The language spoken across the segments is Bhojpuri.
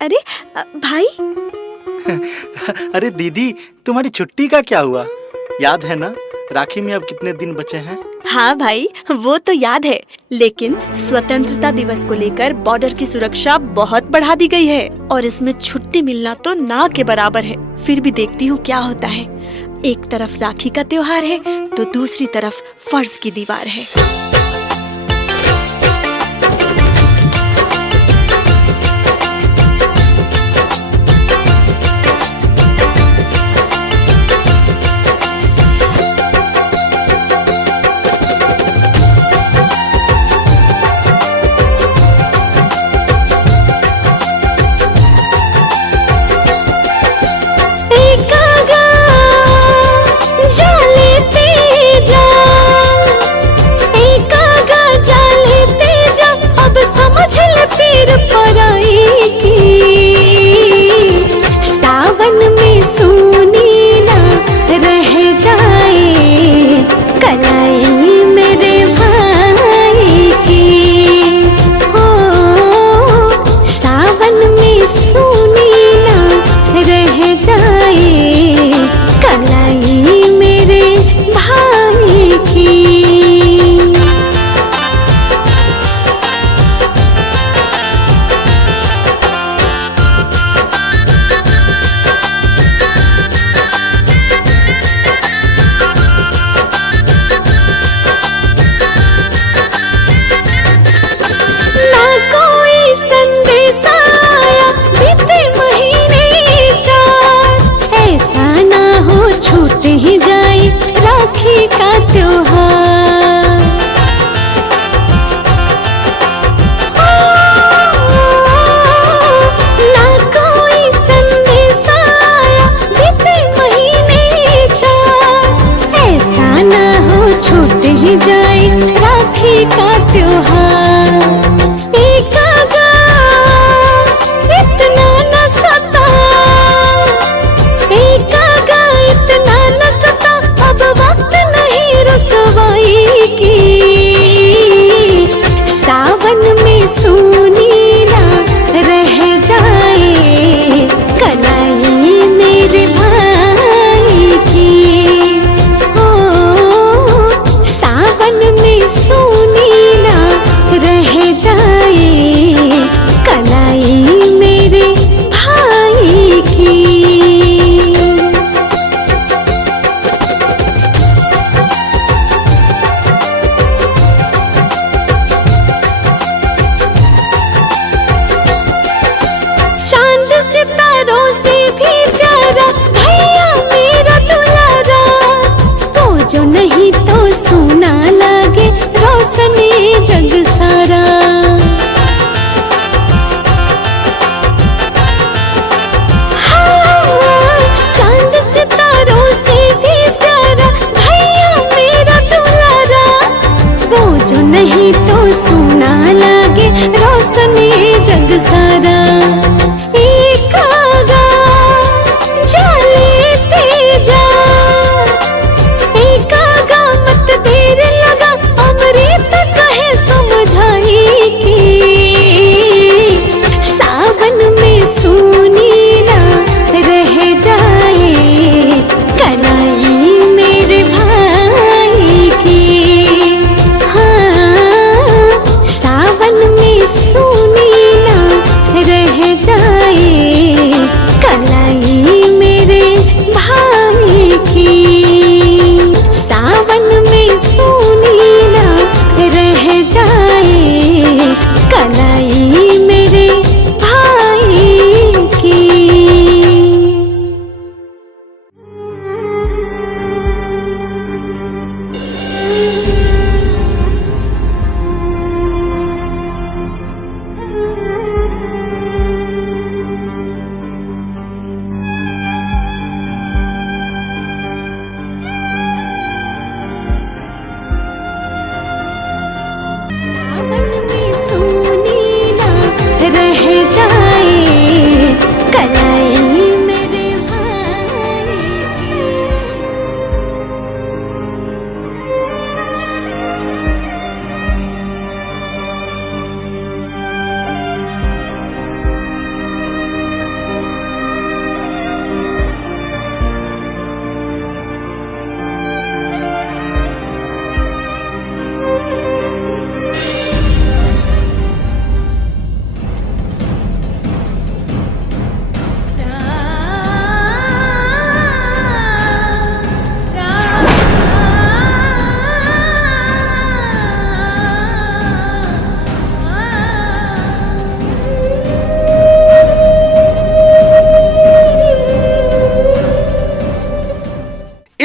अरे भाई। अरे दीदी, तुम्हारी छुट्टी का क्या हुआ? याद है ना, राखी में अब कितने दिन बचे हैं? हाँ भाई, वो तो याद है, लेकिन स्वतंत्रता दिवस को लेकर बॉर्डर की सुरक्षा बहुत बढ़ा दी गई है और इसमें छुट्टी मिलना तो ना के बराबर है। फिर भी देखती हूँ क्या होता है। एक तरफ राखी का त्योहार है तो दूसरी तरफ फर्ज की दीवार है। ही जाए राखी का त्योहार। ना कोई संदेश आया बीते महीने 4, ऐसा ना हो छूट ही जाए राखी का त्योहार।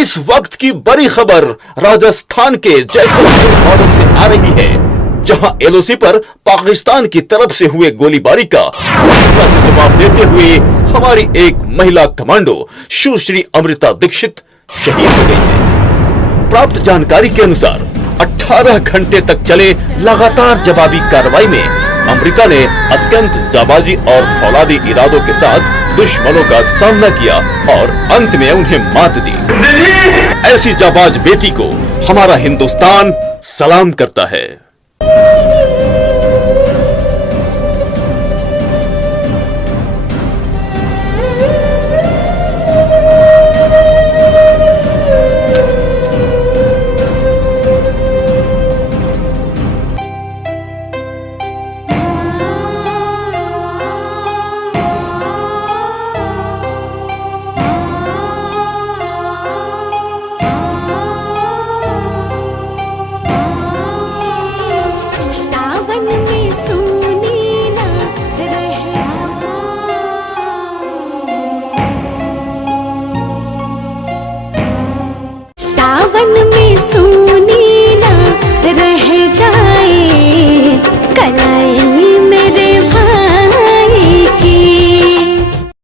इस वक्त की बड़ी खबर राजस्थान के जैसलमेर बॉर्डर से आ रही है, जहां एलओसी पर पाकिस्तान की तरफ से हुए गोलीबारी का जवाब देते हुए हमारी एक महिला कमांडो सुश्री अमृता दीक्षित शहीद हो गई है। प्राप्त जानकारी के अनुसार 18 घंटे तक चले लगातार जवाबी कार्रवाई में अमृता ने अत्यंत जाबाजी और फौलादी इरादों के साथ दुश्मनों का सामना किया और अंत में उन्हें मात दी। ऐसी जाबाज बेटी को हमारा हिंदुस्तान सलाम करता है।